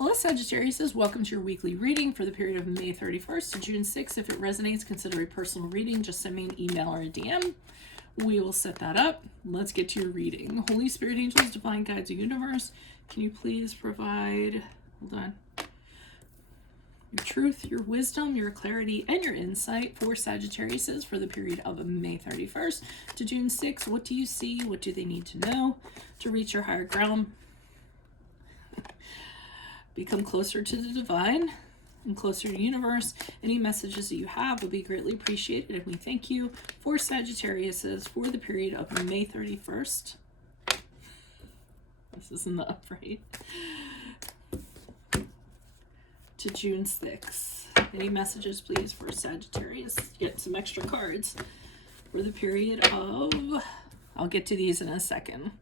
Hello, Sagittarius. Welcome to your weekly reading for the period of May 31st to June 6th. If it resonates, consider a personal reading. Just send me an email or a DM. We will set that up. Let's get to your reading. Holy Spirit, angels, divine guides, the universe, can you please provide, hold on, your truth, your wisdom, your clarity, and your insight for Sagittarius for the period of May 31st to June 6th. What do you see? What do they need to know to reach your higher ground? Become closer to the divine and closer to the universe. Any messages that you have will be greatly appreciated, and we thank you for Sagittarius for the period of May 31st. This is in the upright. To June 6th. Any messages, please, for Sagittarius? Get some extra cards for the period of... I'll get to these in a second.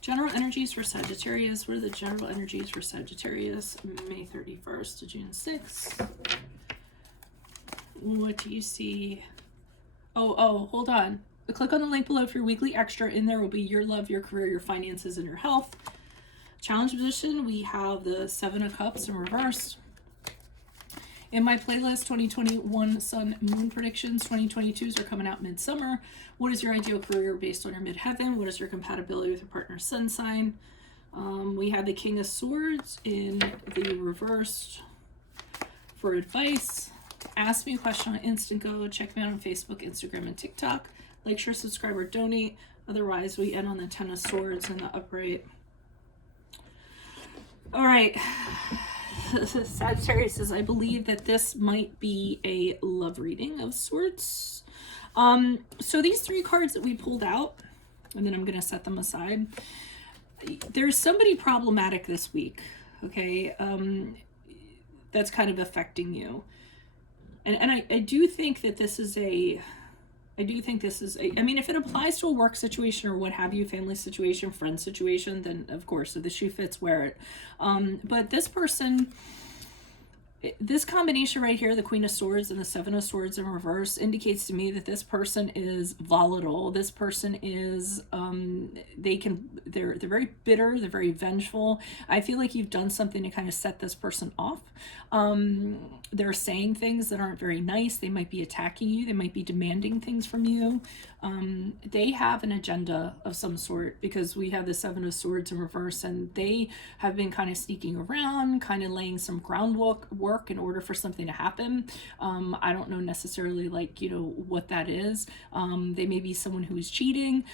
General energies for Sagittarius. What are the general energies for Sagittarius, May 31st to June 6th? What do you see? Oh, hold on. Click on the link below for your weekly extra. In there will be your love, your career, your finances, and your health. Challenge position, we have the Seven of Cups in reverse. In my playlist, 2021 Sun Moon predictions, 2022s are coming out midsummer. What is your ideal career based on your midheaven? What is your compatibility with your partner's sun sign? We have the King of Swords in the reverse for advice. Ask me a question on Instant Go. Check me out on Facebook, Instagram, and TikTok. Like, share, subscribe, or donate. Otherwise, we end on the Ten of Swords in the upright. All right. Sagittarius says, I believe that this might be a love reading of sorts. So these three cards that we pulled out, and then I'm going to set them aside. There's somebody problematic this week, okay, that's kind of affecting you. And I do think that this is a... I mean, if it applies to a work situation or what have you, family situation, friend situation, then of course, if the shoe fits, wear it. But this person, this combination right here, the Queen of Swords and the Seven of Swords in reverse, indicates to me that this person is volatile. This person is, they're very bitter. They're very vengeful. I feel like you've done something to kind of set this person off. They're saying things that aren't very nice. They might be attacking you. They might be demanding things from you. They have an agenda of some sort, because we have the Seven of Swords in reverse, and they have been kind of sneaking around, kind of laying some groundwork in order for something to happen. I don't know necessarily, like, what that is. They may be someone who is cheating,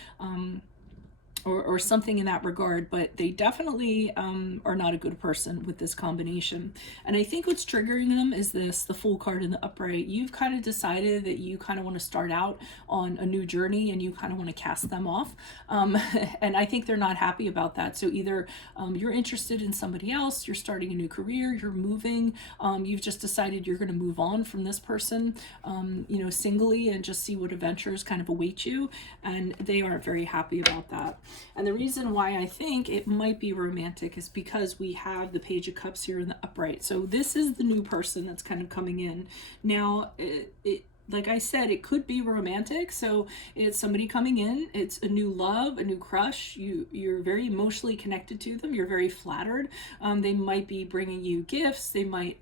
or something in that regard, but they definitely are not a good person with this combination. And I think what's triggering them is the Fool card in the upright. You've kind of decided that you kind of want to start out on a new journey, and you kind of want to cast them off. And I think they're not happy about that. So either you're interested in somebody else, you're starting a new career, you're moving, you've just decided you're going to move on from this person, singly, and just see what adventures kind of await you. And they aren't very happy about that. And the reason why I think it might be romantic is because we have the Page of Cups here in the upright. So this is the new person that's kind of coming in. Now, like I said, it could be romantic. So it's somebody coming in. It's a new love, a new crush. You're very emotionally connected to them. You're very flattered. They might be bringing you gifts. They might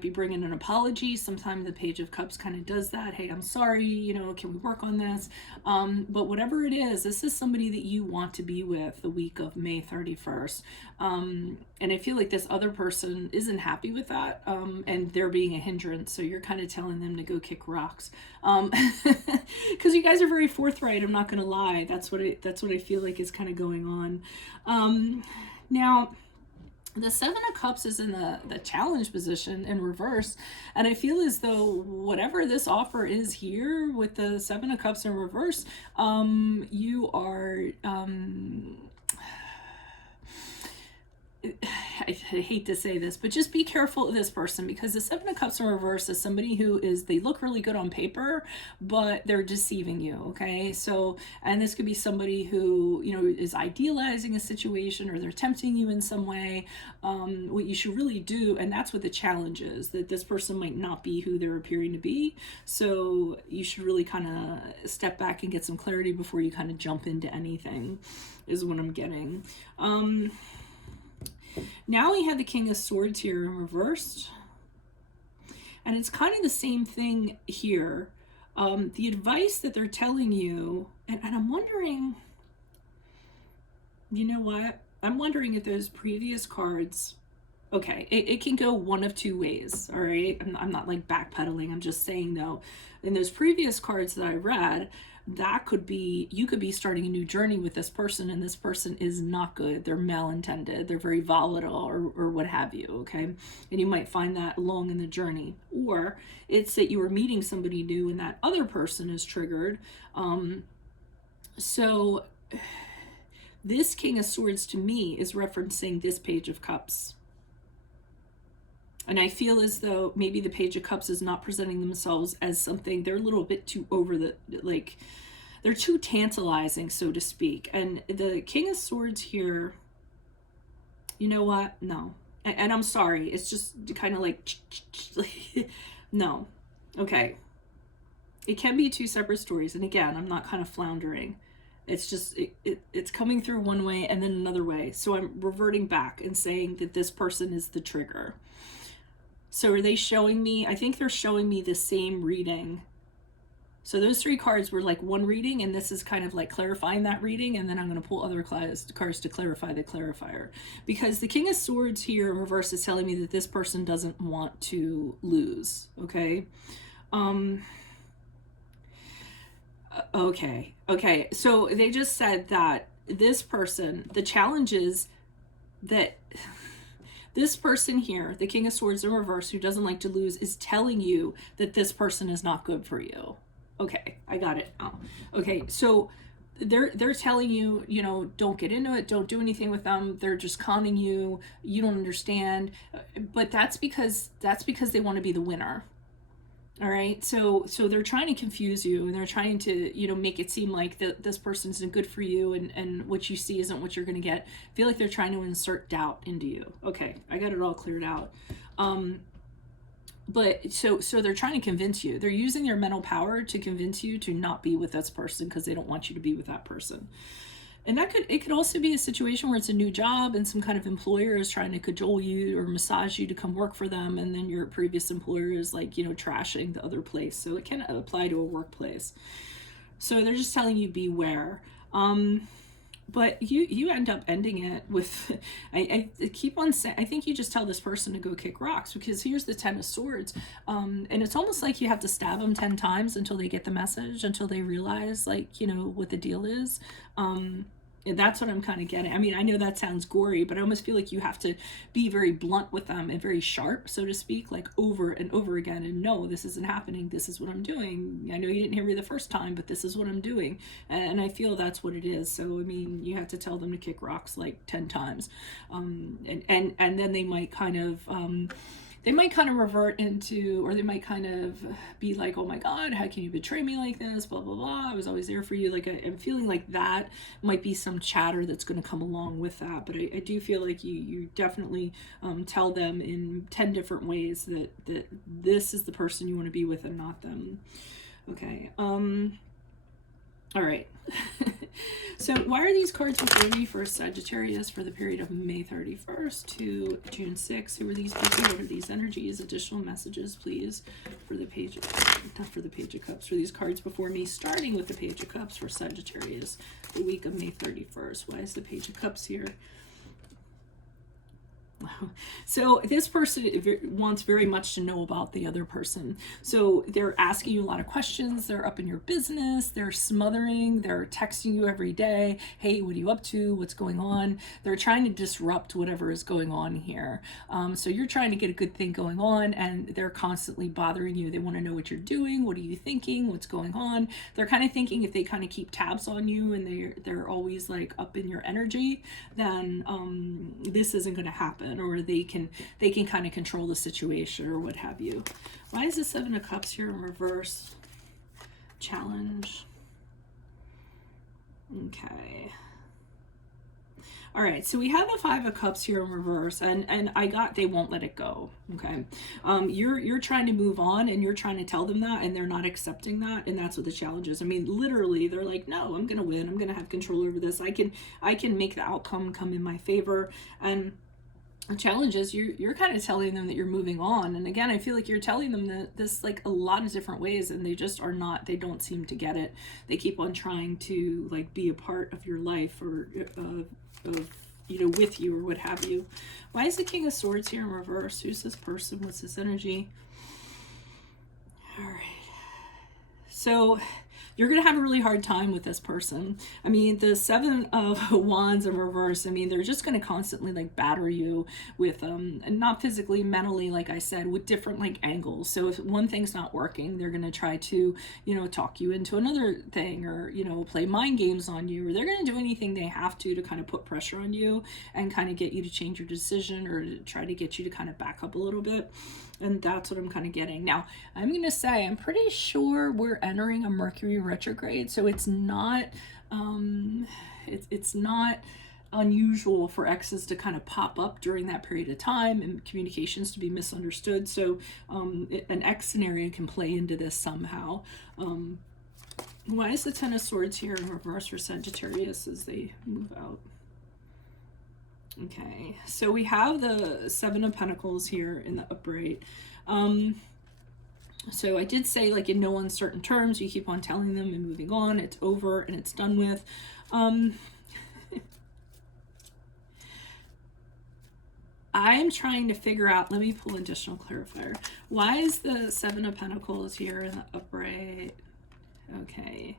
be bringing an apology. Sometimes the Page of Cups kind of does that. Hey, I'm sorry, can we work on this? But whatever it is, this is somebody that you want to be with the week of May 31st. And I feel like this other person isn't happy with that, and they're being a hindrance. So you're kind of telling them to go kick rocks. Because you guys are very forthright, I'm not going to lie. That's what I feel like is kind of going on. Now, the Seven of Cups is in the challenge position in reverse, and I feel as though whatever this offer is here with the Seven of Cups in reverse, you are I hate to say this, but just be careful of this person, because the Seven of Cups in reverse is somebody who they look really good on paper, but they're deceiving you, okay? So, and this could be somebody who, is idealizing a situation, or they're tempting you in some way. What you should really do, and that's what the challenge is, that this person might not be who they're appearing to be. So you should really kind of step back and get some clarity before you kind of jump into anything, is what I'm getting. Now we have the King of Swords here in reversed. And it's kind of the same thing here. The advice that they're telling you, and I'm wondering, you know what? I'm wondering if those previous cards, okay, it can go one of two ways, all right? I'm not like backpedaling. I'm just saying, though, in those previous cards that I read, that could be, you could be starting a new journey with this person, and this person is not good. They're malintended. They're very volatile, or what have you, okay? And you might find that along in the journey. Or it's that you were meeting somebody new and that other person is triggered. So this King of Swords to me is referencing this Page of Cups. And I feel as though maybe the Page of Cups is not presenting themselves as something, they're a little bit too over the, like, they're too tantalizing, so to speak. And the King of Swords here, you know what? No. And I'm sorry. It's just kind of like, no. Okay. It can be two separate stories. And again, I'm not kind of floundering. It's just, it's coming through one way and then another way. So I'm reverting back and saying that this person is the trigger. So are they showing me, I think they're showing me the same reading. So those three cards were like one reading, and this is kind of like clarifying that reading, and then I'm going to pull other cards to clarify the clarifier. Because the King of Swords here in reverse is telling me that this person doesn't want to lose, okay? Okay, so they just said that this person, the challenge is that this person here, the King of Swords in reverse, who doesn't like to lose, is telling you that this person is not good for you. Okay, I got it now. Okay, so they're telling you, you know, don't get into it, don't do anything with them. They're just conning you. You don't understand. But that's because they want to be the winner. All right, so they're trying to confuse you, and they're trying to, you know, make it seem like that this person isn't good for you, and what you see isn't what you're going to get. I feel like they're trying to insert doubt into you. Okay, I got it all cleared out. But so they're trying to convince you. They're using their mental power to convince you to not be with this person because they don't want you to be with that person. And it could also be a situation where it's a new job and some kind of employer is trying to cajole you or massage you to come work for them, and then your previous employer is like, you know, trashing the other place. So it can apply to a workplace. So they're just telling you beware. But you end up ending it with, I keep on saying, I think you just tell this person to go kick rocks, because here's the Ten of Swords. And it's almost like you have to stab them 10 times until they get the message, until they realize, like, you know, what the deal is. And that's what I'm kind of getting. I mean, I know that sounds gory, but I almost feel like you have to be very blunt with them and very sharp, so to speak, like over and over again. And no, this isn't happening. This is what I'm doing. I know you didn't hear me the first time, but this is what I'm doing. And I feel that's what it is. So, I mean, you have to tell them to kick rocks like 10 times. And then they might kind of, revert into, or they might kind of be like, oh my God, how can you betray me like this? Blah, blah, blah. I was always there for you. Like, I'm feeling like that might be some chatter that's going to come along with that. But I do feel like you definitely tell them in 10 different ways that this is the person you want to be with and not them. Okay. All right. So why are these cards before me for Sagittarius for the period of May 31st to June 6th? Who are these people? What are these energies? Additional messages, please, for the Page of, not for the Page of Cups, for these cards before me, starting with the Page of Cups for Sagittarius, the week of May 31st. Why is the Page of Cups here? So this person wants very much to know about the other person. So they're asking you a lot of questions. They're up in your business. They're smothering. They're texting you every day. Hey, what are you up to? What's going on? They're trying to disrupt whatever is going on here. So you're trying to get a good thing going on, and they're constantly bothering you. They want to know what you're doing. What are you thinking? What's going on? They're kind of thinking if they kind of keep tabs on you and they're always like up in your energy, then this isn't going to happen. Or they can kind of control the situation or what have you. Why is the Seven of Cups here in reverse? Challenge. Okay. All right, so we have the Five of Cups here in reverse, and I got they won't let it go. Okay, you're trying to move on, and you're trying to tell them that, and they're not accepting that, and that's what the challenge is. I mean, literally, they're like, no, I'm gonna win. I'm gonna have control over this. I can make the outcome come in my favor, and The challenge is you're kind of telling them that you're moving on, and again, I feel like you're telling them that this like a lot of different ways, and they just are not, they don't seem to get it. They keep on trying to like be a part of your life, or of you know, with you, or what have you. Why is the King of Swords here in reverse? Who's this person? What's this energy? All right, so you're going to have a really hard time with this person. I mean, the Seven of Wands in reverse, I mean, they're just going to constantly like batter you with, and not physically, mentally, like I said, with different like angles. So if one thing's not working, they're going to try to, you know, talk you into another thing, or, you know, play mind games on you, or they're going to do anything they have to kind of put pressure on you and kind of get you to change your decision, or to try to get you to kind of back up a little bit. And that's what I'm kind of getting. Now, I'm going to say, I'm pretty sure we're entering a Mercury retrograde, so it's not, it's not unusual for exes to kind of pop up during that period of time and communications to be misunderstood. So an ex scenario can play into this somehow. Why is the Ten of Swords here in reverse for Sagittarius as they move out? Okay, so we have the Seven of Pentacles here in the upright. So I did say, like, in no uncertain terms, you keep on telling them and moving on, it's over and it's done with. I'm trying to figure out, let me pull additional clarifier. Why is the Seven of Pentacles here in the upright? Okay.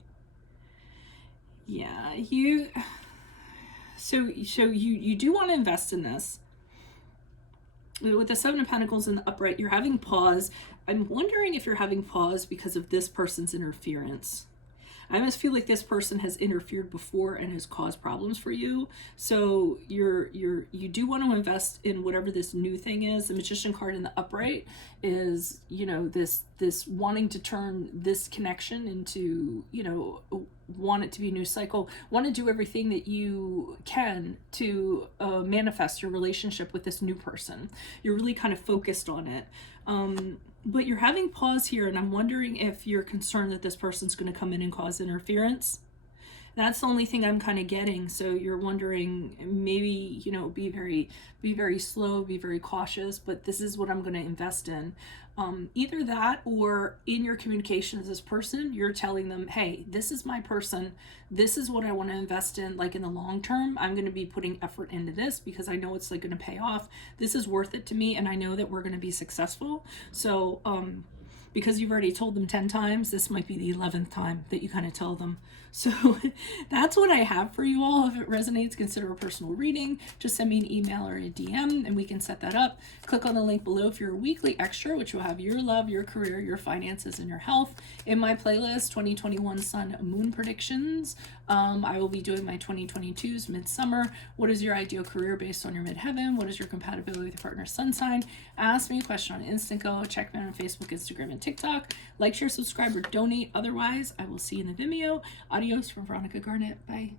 Yeah, So you do want to invest in this. With the Seven of Pentacles in the upright, you're having pause. I'm wondering if you're having pause because of this person's interference. I almost feel like this person has interfered before and has caused problems for you. So you do want to invest in whatever this new thing is. The Magician card in the upright is, you know, this wanting to turn this connection into, you know, want it to be a new cycle, want to do everything that you can to manifest your relationship with this new person. You're really kind of focused on it. But you're having pause here, and I'm wondering if you're concerned that this person's going to come in and cause interference. That's the only thing I'm kind of getting. So you're wondering, maybe, you know, be very slow, be very cautious, but this is what I'm going to invest in. Either that, or in your communication with this person, you're telling them, hey, this is my person. This is what I want to invest in. Like, in the long term, I'm going to be putting effort into this because I know it's like going to pay off. This is worth it to me, and I know that we're going to be successful. So, because you've already told them 10 times, this might be the 11th time that you kind of tell them. So that's what I have for you all. If it resonates, consider a personal reading. Just send me an email or a DM and we can set that up. Click on the link below for your weekly extra, which will have your love, your career, your finances, and your health. In my playlist, 2021 Sun Moon Predictions, I will be doing my 2022's Midsummer. What is your ideal career based on your midheaven? What is your compatibility with your partner's sun sign? Ask me a question on Instant Go. Check me out on Facebook, Instagram, and TikTok. Like, share, subscribe, or donate. Otherwise, I will see you in the Vimeo. Adios from Veronica Garnett. Bye.